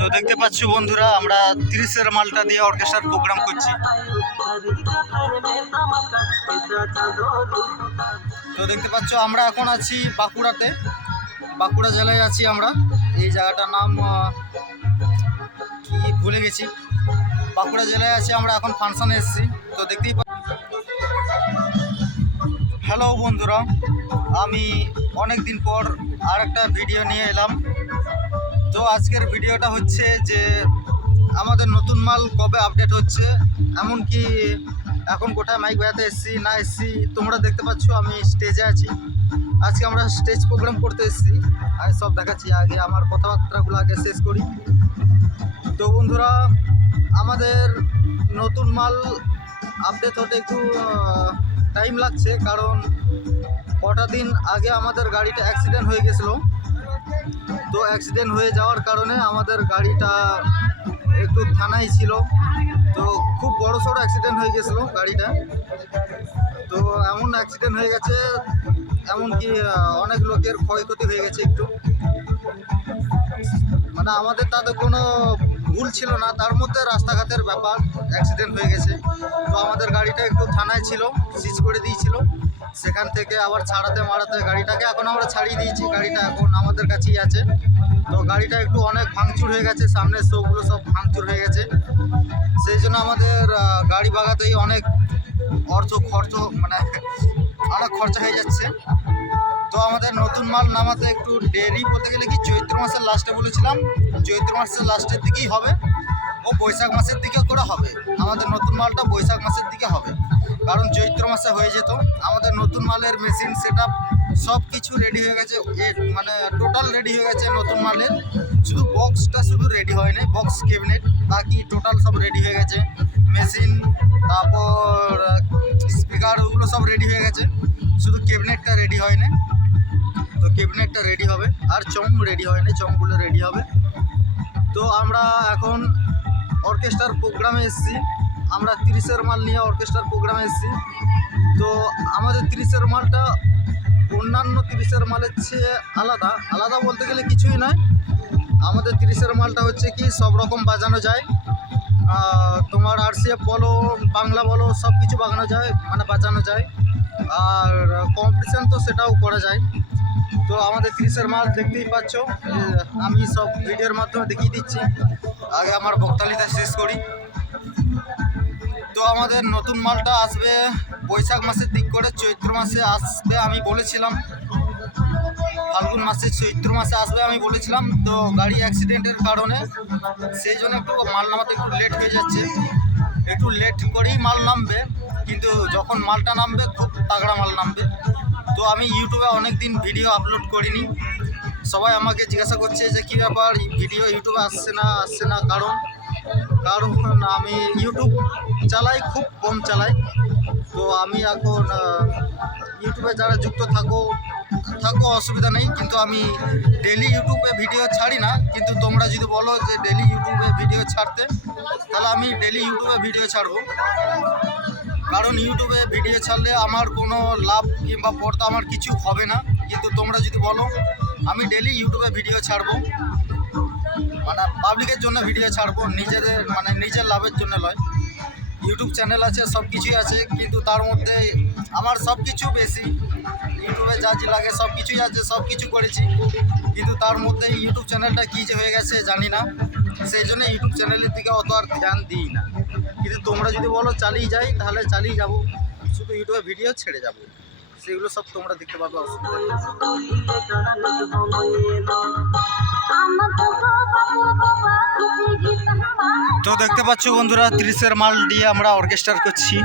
তো দেখতে পাচ্ছ বন্ধুরা, আমরা 30-এর মালটা দিয়ে অর্কেস্ট্রার প্রোগ্রাম করছি। তো দেখতে পাচ্ছ আমরা এখন আছি বাঁকুড়াতে, বাঁকুড়া জেলায় আছি আমরা। এই জায়গাটার নাম কি ভুলে গেছি। বাঁকুড়া জেলায় আছি আমরা, এখন ফাংশনে এসেছি। তো দেখতেই হ্যালো বন্ধুরা, আমি অনেক দিন পর আর একটা ভিডিও নিয়ে এলাম। তো আজকের ভিডিওটা হচ্ছে যে আমাদের নতুন মাল কবে আপডেট হচ্ছে, এমনকি এখন কোথায় মাইক বাজাতে এসেছি না এসেছি তোমরা দেখতে পাচ্ছ। আমি স্টেজে আছি, আজকে আমরা স্টেজ প্রোগ্রাম করতে এসেছি। আমি সব দেখাচ্ছি, আগে আমার কথাবার্তাগুলো আগে শেষ করি। তো বন্ধুরা, আমাদের নতুন মাল আপডেট হতে একটু টাইম লাগছে, কারণ কটা দিন আগে আমাদের গাড়িটা অ্যাক্সিডেন্ট হয়ে গেছিলো। তো অ্যাক্সিডেন্ট হয়ে যাওয়ার কারণে আমাদের গাড়িটা একটু থানায় ছিল। তো খুব বড় সড়ো অ্যাক্সিডেন্ট হয়ে গেছিলো গাড়িটা। তো এমন অ্যাক্সিডেন্ট হয়ে গেছে, এমনকি অনেক লোকের ক্ষয়ক্ষতি হয়ে গেছে একটু। মানে আমাদের তাতে কোনো ভুল ছিল না, তার মধ্যে রাস্তাঘাটের ব্যাপার অ্যাক্সিডেন্ট হয়ে গেছে। তো আমাদের গাড়িটা একটু থানায় ছিল, সিজ করে দিয়েছিল। সেখান থেকে আবার ছাড়াতে মারাতে গাড়িটাকে এখন আমরা ছাড়িয়ে দিয়েছি। গাড়িটা এখন আমাদের কাছেই আছে। তো গাড়িটা একটু অনেক ভাঙচুর হয়ে গেছে, সামনের শোগুলো সব ভাঙচুর হয়ে গেছে। সেই জন্য আমাদের গাড়ি বাগাতেই অনেক খরচ মানে অনেক খরচা হয়ে যাচ্ছে। তো আমাদের নতুন মাল নামাতে একটু দেরি, বলতে গেলে কি চৈত্র মাসের লাস্টে বলেছিলাম, চৈত্র মাসের লাস্টের দিকেই হবে, ও বৈশাখ মাসের দিকে করে হবে। আমাদের নতুন মালটা বৈশাখ মাসের দিকে হবে, কারণ চৈত্র মাসে হয়ে যেত। আমাদের নতুন মালের মেশিন সেট আপ সব কিছু রেডি হয়ে গেছে, মানে টোটাল রেডি হয়ে গেছে নতুন মালের। শুধু বক্সটা শুধু রেডি হয়নি, বক্স ক্যাবিনেট বাকি টোটাল সব রেডি হয়ে গেছে। মেশিন, তারপর স্পিকার, ওগুলো সব রেডি হয়ে গেছে, শুধু ক্যাবিনেটটা রেডি হয়নি। তো ক্যাবিনেটটা রেডি হবে, আর চং রেডি হয়নি, চংগুলো রেডি হবে। তো আমরা এখন অর্কেস্ট্রার প্রোগ্রামে এসেছি, আমরা 30-এর মাল নিয়ে অর্কেস্ট্রার প্রোগ্রামে এসেছি। তো আমাদের 30-এর মালটা অন্যান্য 30-এর মালের চেয়ে আলাদা। আলাদা বলতে গেলে কিছুই নয়, আমাদের 30-এর মালটা হচ্ছে কি সব রকম বাজানো যায়। তোমার আরসিএফ বলো, বাংলা বলো, সব কিছু বাজানো যায়। আর কম্পিটিশান তো সেটাও করা যায়। তো আমাদের 30-এর মাল দেখতেই পাচ্ছ, আমি সব ভিডিওর মাধ্যমে দেখিয়ে দিচ্ছি। আগে আমার বক্তৃতা শেষ করি। তো আমাদের নতুন মালটা আসবে বৈশাখ মাসের দিক করে, চৈত্র মাসে আসবে আমি বলেছিলাম, ফাল্গুন মাসে চৈত্র মাসে আসবে আমি বলেছিলাম। তো গাড়ি অ্যাক্সিডেন্টের কারণে সেই জন্য একটু মাল নামাতে একটু লেট হয়ে যাচ্ছে, একটু লেট করেই মাল নামবে, কিন্তু যখন মালটা নামবে খুব তাগড়া মাল নামবে। তো আমি ইউটিউবে অনেক দিন ভিডিও আপলোড করিনি, সবাই আমাকে জিজ্ঞাসা করছে যে কী ব্যাপার ভিডিও ইউটিউবে আসছে না। কারণ আমি ইউটিউব চালাই, খুব কম চালাই। তো আমি এখন ইউটিউবে যারা যুক্ত থাকো অসুবিধা নেই, কিন্তু আমি ডেলি ইউটিউবে ভিডিও ছাড়ি না। কিন্তু তোমরা যদি বলো যে ডেলি ইউটিউবে ভিডিও ছাড়তে, তাহলে আমি ডেলি ইউটিউবে ভিডিও ছাড়বো। কারণ ইউটিউবে ভিডিও ছাড়লে আমার কোনো লাভ কিংবা পড়তা আমার কিছু হবে না। কিন্তু তোমরা যদি বলো, আমি ডেলি ইউটিউবে ভিডিও ছাড়বো, মানে পাবলিকের জন্য ভিডিও ছাড়বো, নিজের লাভের জন্য নয়। ইউটিউব চ্যানেল আছে, সব কিছুই আছে, কিন্তু তার মধ্যে আমার সব কিছু বেশি, ইউটিউবে যা লাগে সব কিছুই আছে, সব কিছু করেছি, কিন্তু তার মধ্যে ইউটিউব চ্যানেলটা কী যে হয়ে গেছে জানি না। সেই জন্য ইউটিউব চ্যানেলের দিকে অত আর ধ্যান দিই না। কিন্তু তোমরা যদি বলো চালিয়ে যাই, তাহলে চালিয়ে যাব, শুধু ইউটিউবে ভিডিও ছেড়ে যাব, সেগুলো সব তোমরা দেখতে পাবে, অসুবিধা নেই। তো দেখতে পাচ্ছ বন্ধুরা, 30-এর মাল দিয়ে আমরা অর্কেস্ট্রা করছি।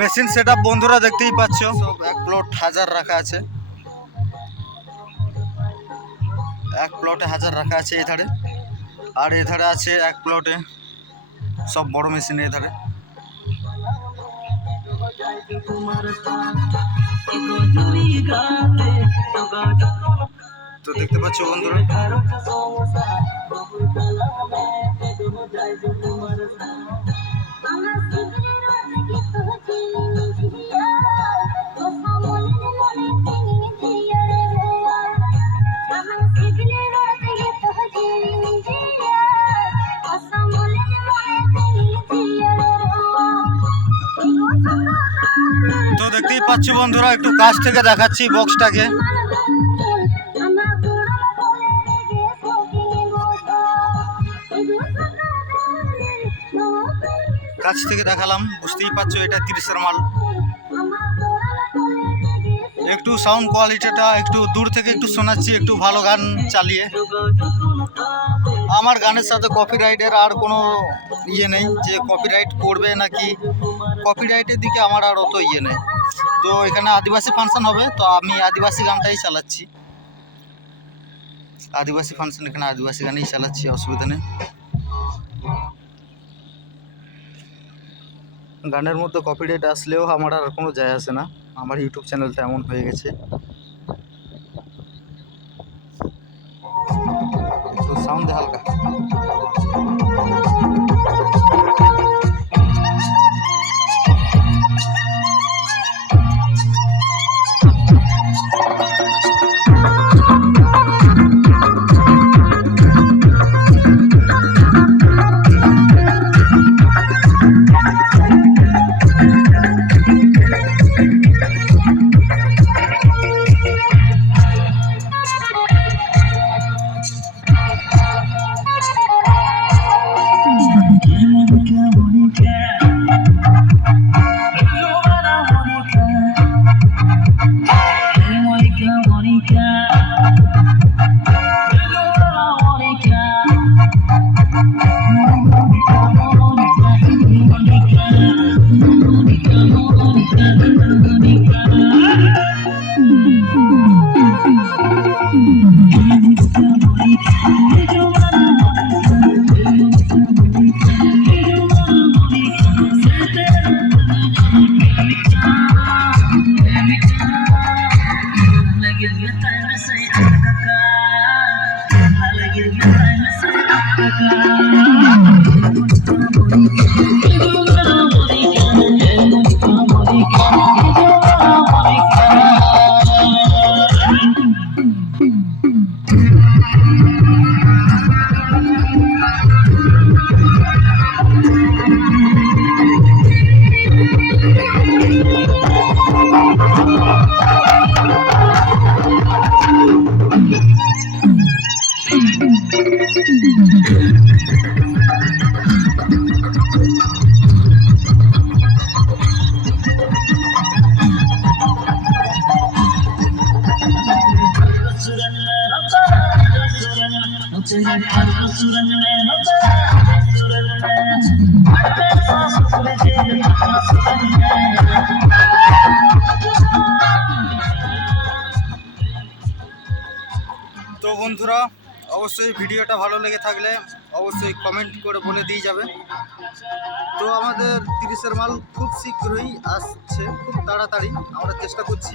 মেশিন সেটআপ বন্ধুরা দেখতেই পাচ্ছ, সব এক প্লট হাজার রাখা আছে, এক প্লটে হাজার রাখা আছে এই ধারে। আর এধারে আছে এক প্লটে সব বড় মেশিন এধারে। তো দেখতে পাচ্ছ বন্ধুরা, তো দেখতেই পাচ্ছ বন্ধুরা, একটু কাছ থেকে দেখাচ্ছি বক্সটাকে। কাছ থেকে দেখালাম, বুঝতেই পারছো এটা 30-এর মাল। একটু সাউন্ড কোয়ালিটিটা একটু দূর থেকে একটু শোনাচ্ছি, একটু ভালো গান চালিয়ে। আমার গানের সাথে কপিরাইটের আর কোনো ইয়ে নেই, যে কপিরাইট করবে নাকি, কপিরাইটের দিকে আমার আর অত ইয়ে নেই। তো এখানে আদিবাসী ফাংশন হবে, তো আমি আদিবাসী গানটাই চালাচ্ছি। আদিবাসী ফাংশন, এখানে আদিবাসী গানই চালাচ্ছি, অসুবিধা নেই। গানের মধ্যে কপিরাইট আসলেও আমার আর কোনো যায় আসে না, আমার ইউটিউব চ্যানেলটা এমন হয়ে গেছে। তো সাউন্ড হালকা। তো বন্ধুরা, অবশ্যই ভিডিওটা ভালো লেগে থাকলে অবশ্যই কমেন্ট করে বলে দিয়ে যাবে। তো আমাদের 30-এর মাল খুব শীঘ্রই আসছে, খুব তাড়াতাড়ি আমরা চেষ্টা করছি।